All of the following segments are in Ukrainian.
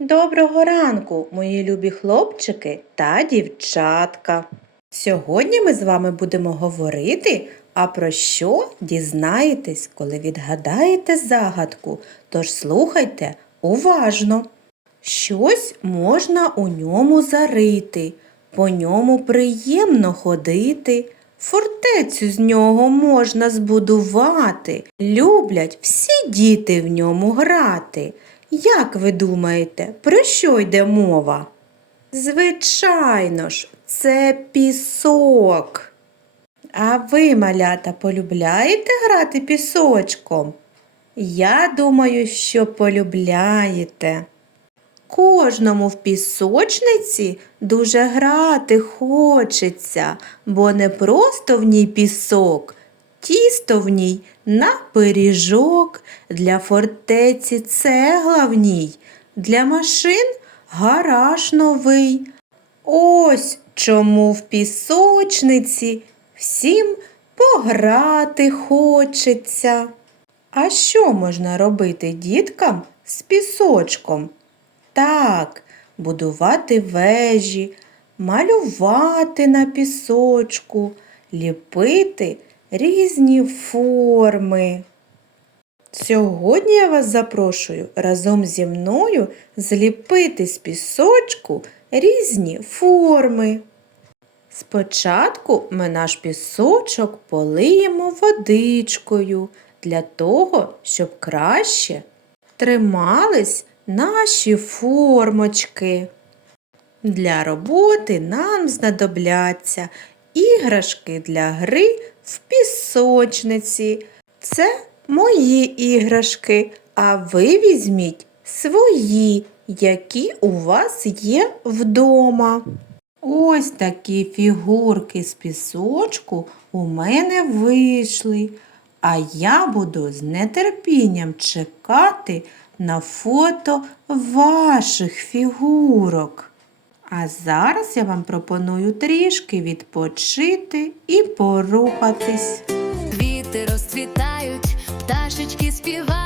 Доброго ранку, мої любі хлопчики та дівчатка. Сьогодні ми з вами будемо говорити, а про що дізнаєтесь, коли відгадаєте загадку. Тож слухайте уважно. Щось можна у ньому зарити, по ньому приємно ходити. Фортецю з нього можна збудувати. Люблять всі діти в ньому грати. Як ви думаєте, про що йде мова? Звичайно ж, це пісок. А ви, малята, полюбляєте грати пісочком? Я думаю, що полюбляєте. Кожному в пісочниці дуже грати хочеться, бо не просто в ній пісок, тісто в ній на пиріжок, для фортеці цегла в ній, для машин гараж новий. Ось чому в пісочниці всім пограти хочеться. А що можна робити діткам з пісочком? Так, будувати вежі, малювати на пісочку, ліпити різні форми. Сьогодні я вас запрошую разом зі мною зліпити з пісочку різні форми. Спочатку ми наш пісочок полиємо водичкою для того, щоб краще тримались наші формочки. Для роботи нам знадобляться іграшки для гри в пісочниці. Це мої іграшки, а ви візьміть свої, які у вас є вдома. Ось такі фігурки з пісочку у мене вийшли, а я буду з нетерпінням чекати на фото ваших фігурок. А зараз я вам пропоную трішки відпочити і порухатись. Квіти розцвітають, пташечки співають,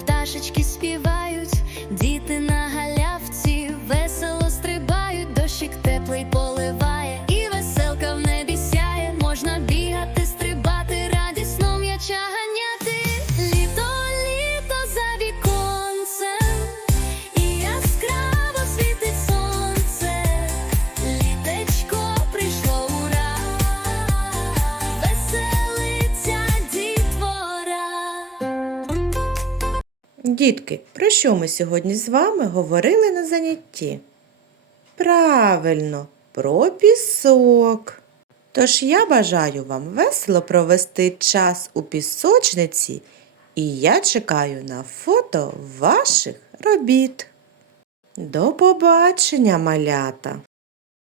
пташечки співають, діти на галявці весело стрибають, дощик теплий поливає, Дітки, про що ми сьогодні з вами говорили на занятті? Правильно, про пісок. Тож я бажаю вам весело провести час у пісочниці, і я чекаю на фото ваших робіт. До побачення, малята!